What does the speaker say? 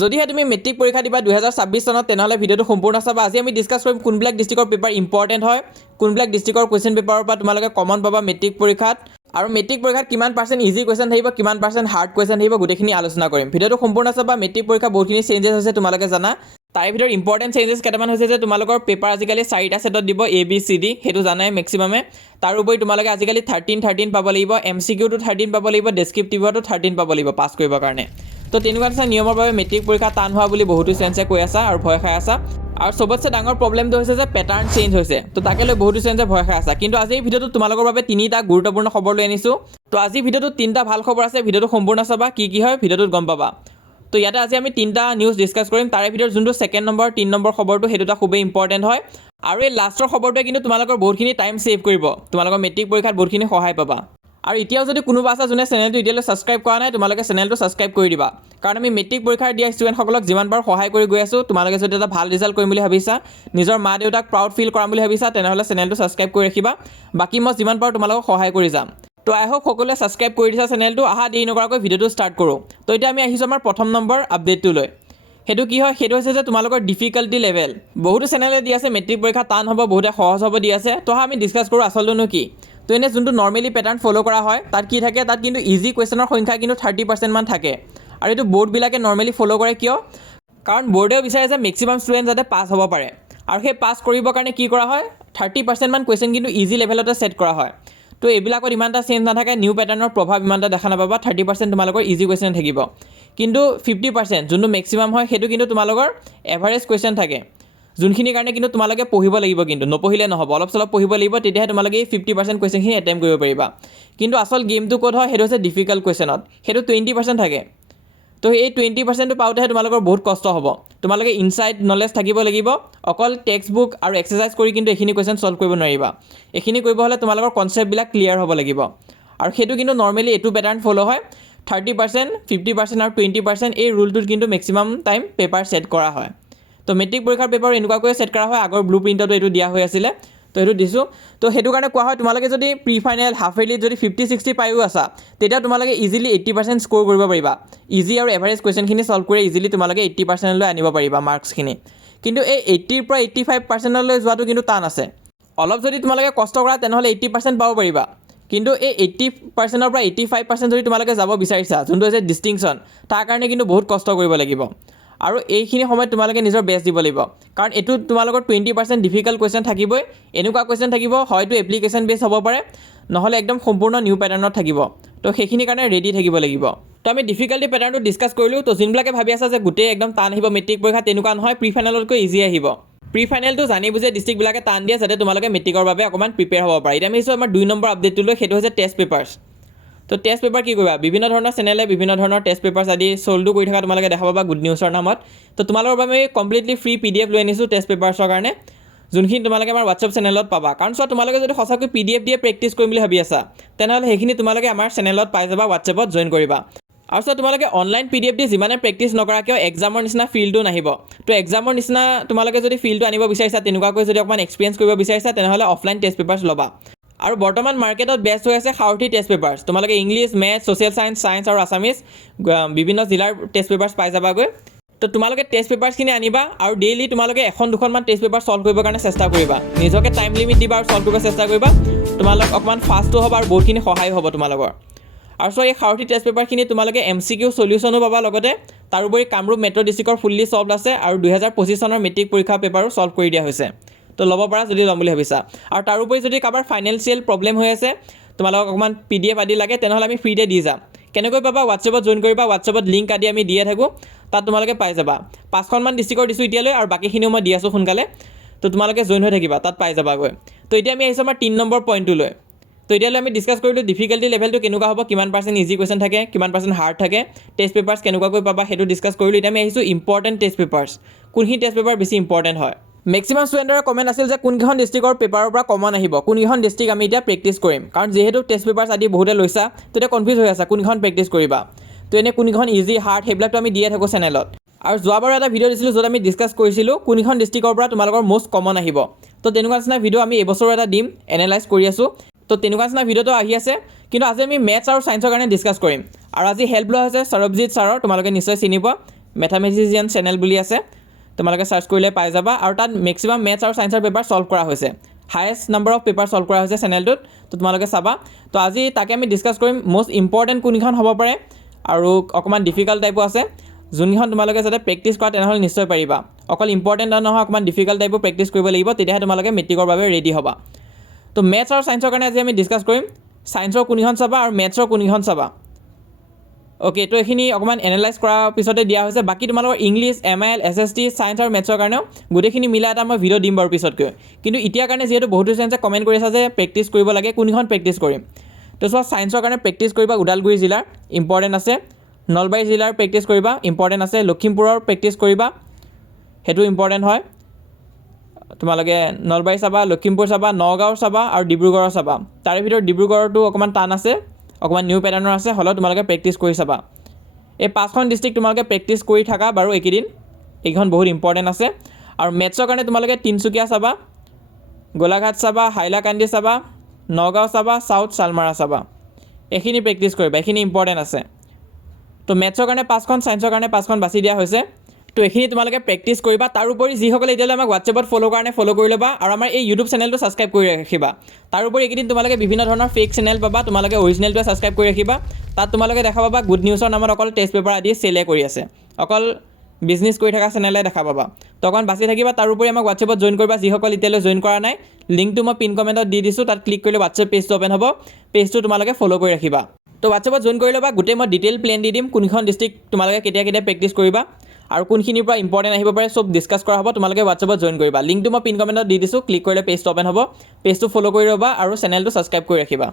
যদিহে তুমি মেট্ৰিক পৰীক্ষা দিবা 2026 চনত তেনেহ'লে ভিডিঅ'টো সম্পূৰ্ণ চাবা। আজি আমি ডিছকাছ কৰিম কোনবিলাক ডিষ্ট্ৰিক্টৰ পেপাৰ ইম্পৰ্টেণ্ট হয়, কোনবিলাক ডিষ্ট্ৰিক্টৰ কুৱেশ্যন পেপাৰৰ পৰা তোমালোকে কমন পাবা মেট্ৰিক পৰীক্ষাত, আৰু মেট্ৰিক পৰীক্ষাত কিমান পাৰ্চেণ্ট ইজি কুৱেশ্যন থাকিব, কিমান পাৰ্চেণ্ট হাৰ্ড কুৱেশ্যন থাকিব, গোটেইখিনি আলোচনা কৰিম। ভিডিঅ'টো সম্পূৰ্ণ চাবা। মেট্ৰিক পৰীক্ষা বহুতখিনি চেঞ্জেছ হৈছে তোমালোকে জানা। তাৰে ভিতৰত ইম্পৰ্টেণ্ট চেঞ্জেছ কেইটামান হৈছে যে তোমালোকৰ পেপাৰ আজিকালি 4টা ছেটত দিব ABCD, সেইটো জানাই মেক্সিমামে। তাৰোপৰি তোমালোকে আজিকালি 13 পাব লাগিব, MCQটো 13 পাব লাগিব, ডেছক্ৰিপটিভতো 13 পাব লাগিব পাছ কৰিবৰ কাৰণে। তো তেনেকুৱা নিচিনা নিয়মৰ বাবে মেট্ৰিক পৰীক্ষা টান হোৱা বুলি বহুতো চেঞ্চে কৈ আছা আৰু ভয় খাই আছা। আৰু চবতছে ডাঙৰ প্ৰব্লেমটো হৈছে যে পেটাৰ্ণ চেঞ্জ হৈছে, তো তাকে লৈ বহুতো চেঞ্চে ভয় খাই আছা। কিন্তু আজি এই ভিডিঅ'টো তোমালোকৰ বাবে 3টা গুৰুত্বপূৰ্ণ খবৰ লৈ আনিছোঁ। তো আজি ভিডিঅ'টোত 3টা ভাল খবৰ আছে, ভিডিঅ'টো সম্পূৰ্ণ চাবা, কি হয় ভিডিঅ'টোত গম পাবা। তো ইয়াতে আজি আমি 3টা নিউজ ডিছকাছ কৰিম। তাৰে ভিতৰত যোনটো 2nd নম্বৰ 3 নম্বৰ খবৰটো সেইটো এটা খুবেই ইম্পৰ্টেণ্ট হয়, আৰু এই লাষ্টৰ খবৰটোৱে কিন্তু তোমালোকৰ বহুতখিনি টাইম ছেভ কৰিব, তোমালোকৰ মেট্ৰিক পৰীক্ষাত বহুতখিনি সহায় পাবা। আৰু এতিয়াও যদি কোনোবা আছে যোনে চেনেলটো এতিয়ালৈ ছাবস্ক্ৰাইব কৰা নাই, তোমালোকে চেনেলটো ছাবস্ক্ৰাইব কৰি দিবা, কাৰণ আমি মেট্ৰিক পৰীক্ষা দিয়া ষ্টুডেণ্টসকলক যিমান পাৰোঁ সহায় কৰি গৈ আছোঁ। তোমালোকে যদি এটা ভাল ৰিজাল্ট কৰিম বুলি ভাবিছা, নিজৰ মা দেউতাক প্ৰাউড ফিল কৰাম বুলি ভাবিছা, তেনেহ'লে চেনেলটো ছাবস্ক্ৰাইব কৰি ৰাখিবা। বাকী মই যিমান পাৰোঁ তোমালোকক সহায় কৰি যাম। তো আই হোপ সকলোৱে ছাবস্ক্ৰাইব কৰি দিছা চেনেলটো। আহা দেৰি নকৰাকৈ ভিডিঅ'টো ষ্টাৰ্ট কৰোঁ। তো এতিয়া আমি আহিছোঁ আমাৰ প্ৰথম নম্বৰ আপডেটটো লৈ। সেইটো কি হয়, সেইটো হৈছে যে তোমালোকৰ ডিফিকাল্টি লেভেল। বহুতো চেনেলে দি আছে মেট্ৰিক পৰীক্ষা টান হ'ব, বহুতে সহজ হ'ব দি আছে। তো আমি ডিছকাছ কৰোঁ আচলতেনো কি। তো এনে যোনটো নৰ্মেলি পেটাৰ্ণ ফ'ল' কৰা হয় তাত কি থাকে, তাত কিন্তু ইজি কুৱেশ্যনৰ সংখ্যা কিন্তু 30% মান থাকে। আৰু এইটো বৰ্ডবিলাকে নৰ্মেলি ফ'ল' কৰে কিয়, কাৰণ বৰ্ডেও বিচাৰে যে মেক্সিমাম ষ্টুডেণ্ট যাতে পাছ হ'ব পাৰে, আৰু সেই পাছ কৰিবৰ কাৰণে কি কৰা হয় 30% মান কুৱেশ্যন কিন্তু ইজি লেভেলতে ছেট কৰা হয়। তো এইবিলাকত ইমান এটা চেঞ্জ নাথাকে, নিউ পেটাৰ্ণৰ প্ৰভাৱ ইমান এটা দেখা নাপাবা। 30% তোমালোকৰ ইজি কুৱেশ্যন থাকিব, কিন্তু 50% যোনটো মেক্সিমাম হয় সেইটো কিন্তু তোমালোকৰ এভাৰেজ কুৱেশ্যন থাকে, যোনখিনিৰ কাৰণে কিন্তু তোমালোকে পঢ়িব লাগিব, কিন্তু নপঢ়িলে নহ'ব, অলপ চলপ পঢ়িব লাগিব, তেতিয়াহে তোমালোকে এই 50% কুৱেশ্যনখিনি এটেম্প কৰিব পাৰিবা। কিন্তু আচল গেমটো ক'ত হয়, সেইটো হৈছে ডিফিকাল্ট কুৱেশ্যনত, সেইটো 20% থাকে। তো এই 20%টো পাওঁতেহে তোমালোকৰ বহুত কষ্ট হ'ব। তোমালোকে ইনচাইড নলেজ থাকিব লাগিব, অকল টেক্সট বুক আৰু এক্সাৰচাইজ কৰি কিন্তু এইখিনি কুৱেশ্যন ছল্ভ কৰিব নোৱাৰিবা। এইখিনি কৰিব হ'লে তোমালোকৰ কনচেপ্টবিলাক ক্লিয়াৰ হ'ব লাগিব, আৰু সেইটো কিন্তু নৰ্মেলি এইটো পেটাৰ্ণ ফ'ল' হয়। 30%, 50% আৰু 20% এই ৰুলটোত কিন্তু মেক্সিমাম টাইম পেপাৰ ছেট কৰা হয়। তো মেট্ৰিক পৰীক্ষাৰ পেপাৰ এনেকুৱাকৈ ছেট কৰা হয়, আগৰ ব্লু প্ৰিণ্টতো এইটো দিয়া হৈ আছিলে, তো সেইটো দিছোঁ। তো সেইটো কাৰণে কোৱা হয় তোমালোকে যদি প্ৰি ফাইনেল হাফ ইয়াৰলিত যদি 50-60 পায়ো আছা, তেতিয়া তোমালোকে ইজিলি 80% স্ক'ৰ কৰিব পাৰিবা। ইজি আৰু এভাৰেজ কুৱেশ্যনখিনি ছল্ভ কৰি ইজিলি তোমালোকে 80%লৈ আনিব পাৰিবা মাৰ্কছখিনি। কিন্তু এই 80ৰ পৰা 85%লৈ যোৱাটো কিন্তু টান আছে। অলপ যদি তোমালোকে কষ্ট কৰা তেনেহ'লে 80% পাব পাৰিবা, কিন্তু এই 80%ৰ পৰা 85% যদি তোমালোকে যাব বিচাৰিছা, যোনটো হৈছে ডিষ্টিংশ্যন, তাৰ কাৰণে কিন্তু বহুত কষ্ট কৰিব লাগিব। আৰু এইখিনি সময়ত তোমালোকে নিজৰ বেষ্ট দিব লাগিব, কাৰণ এইটো তোমালোকৰ 20% ডিফিকাল্ট কুৱেশ্যন থাকিবই। এনেকুৱা কুৱেশ্যন থাকিব, হয়তো এপ্লিকেশ্যন বেছ হ'ব পাৰে, নহ'লে একদম সম্পূৰ্ণ নিউ পেটাৰ্ণত থাকিব। তো সেইখিনিৰ কাৰণে ৰেডি থাকিব লাগিব। তো আমি ডিফিকাল্টি পেটাৰ্ণটো ডিছকাছ কৰিলোঁ। তো যোনবিলাকে ভাবি আছা যে গোটেই একদম টান আহিব মেট্ৰিক পৰীক্ষা, তেনেকুৱা নহয়, প্ৰি ফাইনেলতকৈ ইজি আহিব। প্ৰি ফাইনেলটো জানি বুজি ডিষ্ট্ৰিক্টবিলাকে টান দিয়ে, যাতে তোমালোকে মেট্ৰিকৰ বাবে অকণমান প্ৰিপেয়াৰ হ'ব পাৰে। এতিয়া আমি আহিছোঁ আমাৰ 2 নম্বৰ আপডেটটো লৈ, সেইটো হৈছে টেষ্ট পেপাৰ্ছ। তো টেষ্ট পেপাৰ কি কৰিবা, বিভিন্ন ধৰণৰ চেনেলে বিভিন্ন ধৰণৰ টেষ্ট পেপাৰ্ছ আদি ছল্ডো কৰি থকা তোমালোকে দেখা পাবা গুড নিউজৰ নামত। তো তোমালোকৰ বাবে আমি কমপ্লিটলি ফ্ৰী PDF লৈ আনিছোঁ টেষ্ট পেপাৰ্ছৰ কাৰণে, যোনখিনি তোমালোকে আমাৰ হোৱাটছআপ চেনেলত পাবা। কাৰণ চোৱা, তোমালোকে যদি সঁচাকৈ PDF দিয়ে প্ৰেক্টিছ কৰিম বুলি ভাবি আছা, তেনেহ'লে সেইখিনি তোমালোকে আমাৰ চেনেলত পাই যাবা, হোৱাটছআপত জইন কৰিবা। আৰু চোৱা, তোমালোকে অনলাইন PDF দি যিমানে প্ৰেক্টিছ নকৰা কিয় এক্সামৰ নিচিনা ফিলটো নাহিব। তো এক্সামৰ নিচিনা তোমালোকে যদি ফিলটো আনিব বিচাৰিছা, তেনেকুৱাকৈ যদি অকণমান এক্সপিৰিয়েঞ্চ কৰিব বিচাৰিছা, তেনেহ'লে অফলাইন টেষ্ট পেপাৰ্ছ ল'বা। আৰু বৰ্তমান মাৰ্কেটত বেষ্ট হৈ আছে সাৰথি টেষ্ট পেপাৰ্ছ। তোমালোকে ইংলিছ, মেথছ, ছ'চিয়েল ছায়েন্স আৰু আছামিছ বিভিন্ন জিলাৰ টেষ্ট পেপাৰ্ছ পাই যাবাগৈ। তো তোমালোকে টেষ্ট পেপাৰ্ছখিনি আনিবা, আৰু ডেইলি তোমালোকে 1-2খনমান টেষ্ট পেপাৰ ছল্ভ কৰিবৰ কাৰণে চেষ্টা কৰিবা। নিজকে টাইম লিমিট দিবা আৰু ছল্ভ কৰিব চেষ্টা কৰিবা। তোমালোক অকণমান ফাষ্টো হ'ব আৰু বহুতখিনি সহায় হ'ব তোমালোকৰ। আৰু চোৱা, এই সাৰথি টেষ্ট পেপাৰখিনি তোমালোকে MCQ সলিউশ্যনো পাবা লগতে। তাৰোপৰি কামৰূপ মেট্ৰ' ডিষ্ট্ৰিক্টৰ ফুল্লি ছল্ভ আছে, আৰু 2025 চনৰ মেট্ৰিক পৰীক্ষা পেপাৰো ছল্ভ কৰি দিয়া হৈছে। তো ল'ব পাৰা যদি ল'ম বুলি ভাবিছা। আৰু তাৰোপৰি যদি কাৰোবাৰ ফাইনেন্সিয়েল প্ৰব্লেম হৈ আছে, তোমালোকক অকণমান PDF আদি লাগে, তেনেহ'লে আমি ফ্ৰীতে দি যাম। কেনেকৈ পাবা, হোৱাটছআপত জইন কৰিবা, হোৱাটছআপত লিংক আদি আমি দিয়ে থাকোঁ, তাত তোমালোকে পাই যাবা। 5খনমান ডিষ্ট্ৰিক্টৰ দিছোঁ এতিয়ালৈ, আৰু বাকীখিনিও মই দি আছোঁ সোনকালে। তো তোমালোকে জইন হৈ থাকিবা, তাত পাই যাবাগৈ। তো এতিয়া আমি আহিছোঁ আমাৰ 3 নম্বৰ পইণ্টটো লৈ। তো এতিয়ালৈ আমি ডিছকাছ কৰিলোঁ ডিফিকাল্টি লেভেলটো কেনেকুৱা হ'ব, কিমান পাৰ্চেণ্ট ইজি কুৱেশ্যন থাকে, কিমান পাৰ্চেণ্ট হাৰ্ড থাকে, টেষ্ট পেপাৰ্ছ কেনেকুৱাকৈ পাবা সেইটো ডিছকাছ কৰিলোঁ। এতিয়া আমি আহিছোঁ ইম্পৰ্টেণ্ট টেষ্ট পেপাৰ্ছ, কোনখিনি টেষ্ট পেপাৰ বেছি ইম্পৰ্টেণ্ট হয়। মেক্সিমাম ষ্টুডেণ্টৰ কমেণ্ট আছিল যে কোনকেইখন ডিষ্ট্ৰিক্টৰ পেপাৰৰ পৰা কমন আহিব, কোনকেইখন ডিষ্ট্ৰিক্ট আমি এতিয়া প্ৰেক্টিছ কৰিম, কাৰণ যিহেতু টেষ্ট পেপাৰ্ছ আদি বহুতে লৈছা, তেতিয়া কনফিউজ হৈ আছা কোনকেইখন প্ৰেক্টিছ কৰিবা। তো এনে কোনকেইখন ইজি হাৰ্ড সেইবিলাকতো আমি দিয়ে থাকোঁ চেনেলত। আৰু যোৱাবাৰ এটা ভিডিঅ' দিছিলোঁ য'ত আমি ডিছকাছ কৰিছিলোঁ কোনকেইখন ডিষ্ট্ৰিক্টৰ পৰা তোমালোকৰ মষ্ট কমন আহিব। তো তেনেকুৱা নিচিনা ভিডিঅ' আমি এইবছৰো এটা দিম, এনালাইজ কৰি আছোঁ। তো তেনেকুৱা নিচিনা ভিডিঅ'টো আহি আছে, কিন্তু আজি আমি মেথছ আৰু ছায়েন্সৰ কাৰণে ডিছকাছ কৰিম। আৰু আজি হেল্প লোৱা হৈছে সৰবজিত ছাৰৰ, তোমালোকে নিশ্চয় চিনি পোৱা। মেথামেটিচিয়ান চেনেল বুলি আছে, তোমালোকে চাৰ্চ কৰিলে পাই যাবা। আৰু তাত মেক্সিমাম মেথছ আৰু ছায়েন্সৰ পেপাৰ ছল্ভ কৰা হৈছে, highest number of paper solve কৰা হৈছে চেনেলটোত, তো তোমালোকে চাবা। তো আজি তাকে আমি ডিছকাছ কৰিম মষ্ট ইম্পৰ্টেণ্ট কোনকেইখন হ'ব পাৰে আৰু অকণমান ডিফিকাল্ট টাইপো আছে। যোনকেইখন তোমালোকে যাতে প্ৰেক্টিছ কৰা তেনেহ'লে নিশ্চয় পাৰিবা। অকল ইম্পৰ্টেণ্ট নহয়, অকণমান ডিফিকাল্ট টাইপো প্ৰেক্টিছ কৰিব লাগিব, তেতিয়াহে তোমালোকে মেট্ৰিকৰ বাবে ৰেডি হ'বা। তো মেথছ আৰু ছায়েন্সৰ কাৰণে আজি আমি ডিছকাছ কৰিম ছায়েন্সৰ কোনকেইখন চাবা আৰু মেথছৰ কোনকেইখন চাবা। অ'কে, তো এইখিনি অকণমান এনালাইজ কৰাৰ পিছতে দিয়া হৈছে। বাকী তোমালোকৰ ইংলিছ, MIL, SST, ছায়েন্স আৰু মেথছৰ কাৰণেও গোটেইখিনি মিলাই এটা মই ভিডিঅ' দিম বাৰু পিছতকৈ। কিন্তু এতিয়াৰ কাৰণে যিহেতু বহুতো ষ্টুডেণ্টছে কমেণ্ট কৰি আছে যে প্ৰেক্টিছ কৰিব লাগে, কোনখন প্ৰেক্টিছ কৰিম। তো চোৱা, ছায়েন্সৰ কাৰণে প্ৰেক্টিছ কৰিবা ওদালগুৰি জিলাৰ, ইম্পৰ্টেণ্ট আছে। নলবাৰী জিলাৰ প্ৰেক্টিছ কৰিবা, ইম্পৰ্টেণ্ট আছে। লখিমপুৰৰ প্ৰেক্টিছ কৰিবা, সেইটো ইম্পৰ্টেণ্ট হয়। তোমালোকে নলবাৰী চাবা, লখিমপুৰ চাবা, নগাঁও চাবা আৰু ডিব্ৰুগড়ৰ চাবা। তাৰে ভিতৰত ডিব্ৰুগড়টো অকণমান টান আছে, অকণমান নিউ পেটাৰ্ণৰ আছে, হ'লেও তোমালোকে প্ৰেক্টিছ কৰি চাবা। এই 5খন ডিষ্ট্ৰিক্ট তোমালোকে প্ৰেক্টিছ কৰি থাকা বাৰু এইকেইদিন, এইকেইখন বহুত ইম্পৰ্টেণ্ট আছে। আৰু মেথছৰ কাৰণে তোমালোকে তিনিচুকীয়া চাবা, গোলাঘাট চাবা, হাইলাকান্দি চাবা, নগাঁও চাবা, চাউথ চালমাৰা চাবা। এইখিনি প্ৰেক্টিছ কৰিবা, এইখিনি ইম্পৰ্টেণ্ট আছে। তো মেথছৰ কাৰণে 5খন, ছায়েন্সৰ কাৰণে 5খন বাছি দিয়া হৈছে। তো এইখিনি তোমালোকে প্ৰেক্টিছ কৰিবা। তাৰোপৰি যিসকলে এতিয়ালৈ আমাক হোৱাটছএপত ফ'ল' কাৰণে ফ'ল' কৰি ল'বা আৰু আমাৰ এই ইউটিউব চেনেলটো ছাবস্ক্ৰাইব কৰি ৰাখিবা। তাৰোপৰি এইকেইদিন তোমালোকে বিভিন্ন ধৰণৰ ফেক চেনেল পাবা, তোমালোকে অৰিজিনেলটোৱে ছাবস্ক্ৰাইব কৰি ৰাখিবা। তাত তোমালোকে দেখা পাবা গুড নিউজৰ নামত অকল টেষ্ট পেপাৰ আদি চেলে কৰি আছে, অকল বিজনেছ কৰি থকা চেনেলে দেখা পাবা। তো অকণ বাছি থাকিবা। তাৰোপৰি আমাক হোৱাটছএপত জইন কৰিবা যিসকল এতিয়ালৈ জইন কৰা নাই। লিংকটো মই পিন কমেণ্টত দি দিছোঁ, তাত ক্লিক কৰিলে হোৱাটছএপ পেজটো অ'পেন হ'ব। পেজটো তোমালোকে ফ'ল' কৰি ৰাখিবা। তো হোৱাটছএপত জইন কৰি ল'বা, গোটেই মই ডিটেইল প্লেন দি দিম, কোনখন ডিষ্ট্ৰিক্ট তোমালোকে কেতিয়া কেতিয়া প্ৰেক্টিছ কৰিবা আৰু কোনখিনিৰ পৰা ইম্পৰ্টেণ্ট আহিব পাৰে চব ডিছকাছ কৰা হ'ব। তোমালোকে হোৱাটছএপত জইন কৰিবা, লিংকটো মই পিন কমেণ্টত দি দিছোঁ, ক্লিক কৰিলে পেজটো অ'পেন হ'ব। পেজটো ফ'ল' কৰি ল'বা আৰু চেনেলটো ছাবস্ক্ৰাইব কৰি ৰাখিবা।